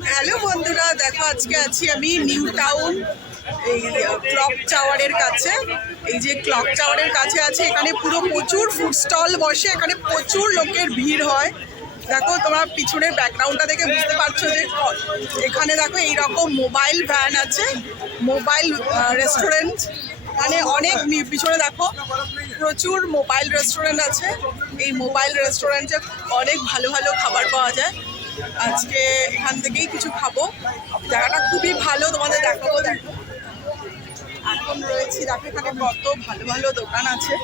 Hello বন্ধুরা, দেখো আজকে আছি আমি নিউ টাউন এই ক্লক টাওয়ারের কাছে। এই যে ক্লক টাওয়ারের কাছে আছে, এখানে পুরো প্রচুর ফুড স্টল বসে, এখানে প্রচুর লোকের ভিড় হয়। দেখো তোমরা পিছনের ব্যাকগ্রাউন্ডটা দেখে বুঝতে পারছো যে এখানে দেখো এইরকম মোবাইল ভ্যান আছে, মোবাইল রেস্টুরেন্ট, মানে অনেক পিছনে দেখো প্রচুর মোবাইল রেস্টুরেন্ট আছে। এই মোবাইল রেস্টুরেন্টে অনেক ভালো ভালো খাবার পাওয়া যায়। আজকে এখান থেকেই কিছু খাবো, জায়গাটা খুবই ভালো, তোমাদের দেখাবো। দেখো এখন রয়েছি, দেখো এখানে কত ভালো ভালো দোকান আছে,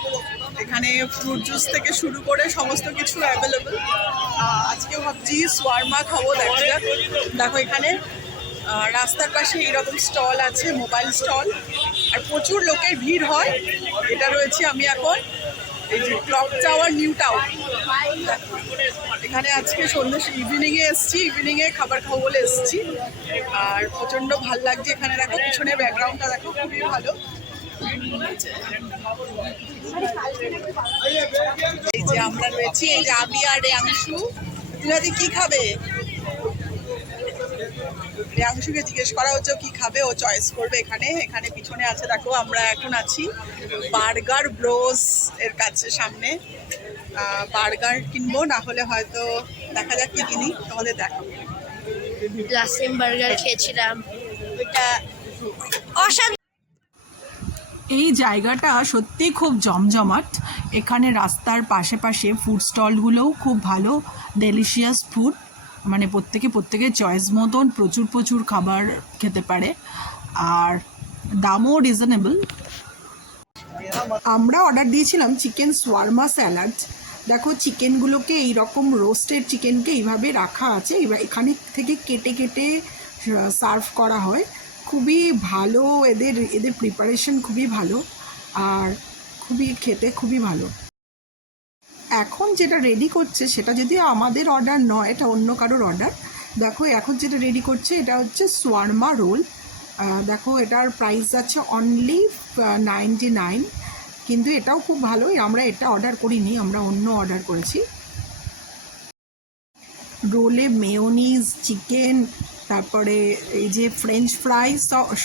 এখানে ফ্রুট জুস থেকে শুরু করে সমস্ত কিছু অ্যাভেলেবল। আজকে ভাবছি সোয়ারমা খাবো। দেখো এখানে রাস্তার পাশে এইরকম স্টল আছে, মোবাইল স্টল, আর প্রচুর লোকের ভিড় হয়। এটা রয়েছে আমি এখন এই যে ক্লক টাওয়ার নিউ টাউন। এখানে আজকে সন্ধ্যে ইভিনিংয়ে এসেছি, ইভিনিংয়ে খাবার খাবো বলে এসেছি, আর প্রচণ্ড ভাল লাগছে। এখানে দেখো পিছনের ব্যাকগ্রাউন্ডটা দেখো, খুবই ভালো। এই যে আমরা রয়েছি, এই যে আমি আর রেয়াংশু। তুমি আজকে কি খাবে? রেয়াংশুকে জিজ্ঞেস করা হচ্ছে কি খাবে, ও চয়েস করবে। এখানে পিছনে আছে দেখো, আমরা এখন আছি বার্গার ব্রোস এর কাছে, সামনে। বার্গার কিনবো, না হলে হয়তো দেখা যাক কি কিনি, তোমাদের দেখাবো। লাস্ট টাইম বার্গার খেয়েছিলাম, ওটা অসাধারণ। এই জায়গাটা সত্যি খুব জমজমাট। এখানে রাস্তার পাশে পাশে ফুড স্টলগুলোও খুব ভালো, ডেলিশিয়াস ফুড, মানে প্রত্যেকের চয়েস মতন প্রচুর খাবার খেতে পারে, আর দামও রিজনেবল। আমরা অর্ডার দিয়েছিলাম চিকেন সোয়ারমা স্যালাড। দেখো চিকেনগুলোকে এইরকম রোস্টেড চিকেনকে এইভাবে রাখা আছে, এখানে থেকে কেটে কেটে সার্ভ করা হয়। খুবই ভালো, এদের প্রিপারেশন খুবই ভালো, আর খেতে খুবই ভালো। এখন যেটা রেডি করছে সেটা যদিও আমাদের অর্ডার নয়, এটা অন্য কারোর অর্ডার। দেখো এখন যেটা রেডি করছে এটা হচ্ছে সোয়ারমা রোল। দেখো এটার প্রাইস আছে অনলি 99, কিন্তু এটাও খুব ভালো। আমরা এটা অর্ডার করিনি, আমরা অন্য অর্ডার করেছি। রোলে মেয়োনিজ, চিকেন, তারপরে এই যে ফ্রেঞ্চ ফ্রাই,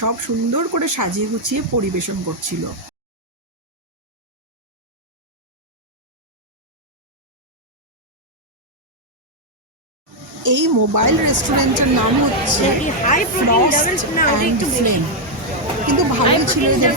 সব সুন্দর করে সাজিয়ে গুছিয়ে পরিবেশন করছিল। এই মোবাইল রেস্টুরেন্টের নাম হচ্ছে ফ্রস্ট অ্যান্ড ফ্লেম, কিন্তু ভালো ছিল এদের।